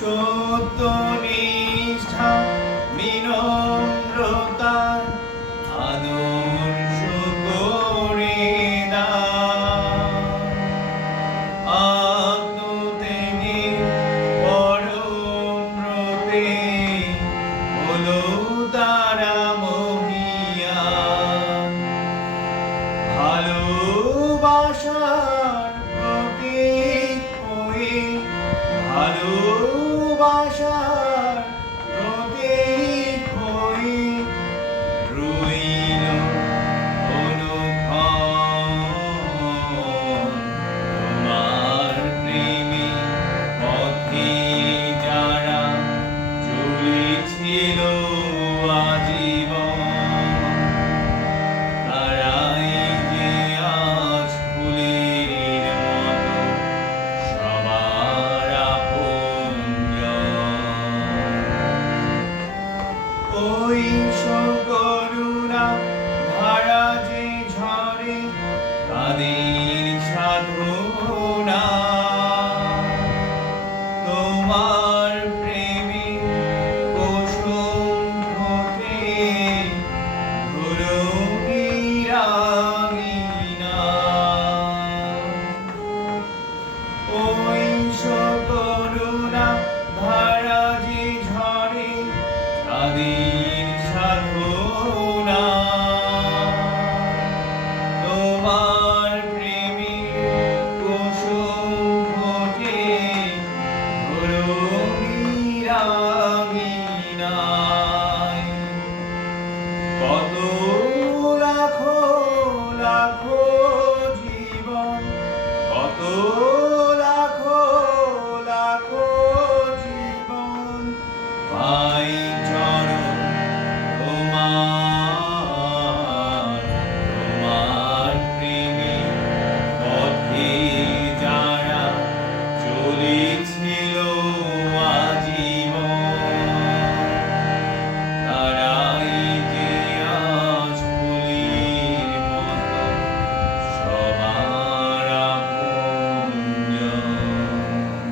সত্যনিষ্ঠা বিনম্রতার আদর্শ করে দাও। আত্মত্যাগের পরম ব্রতে হলো তারা মহিয়ান। ভালোবাসার প্রতীক হয়ে ভালোবাসার প্রতীক হয়ে রইল অনুক্ষণ তোমার প্রেমে পথে যারা চলেছিল আজীবন, তারাই যে আজ ফুলের মতো সবার আপনজন। ওই করুণা ধারা যে ঝরে তাদের সাধনা, তোমার প্রেমে কুসুম ফোটে ধরণীরাঙিনা। ওই করুণা ধারা যে ঝরে তাদের সাধনা, তোমার প্রেমে কুসুম ফোটে ধরণীরাঙিনায়। কত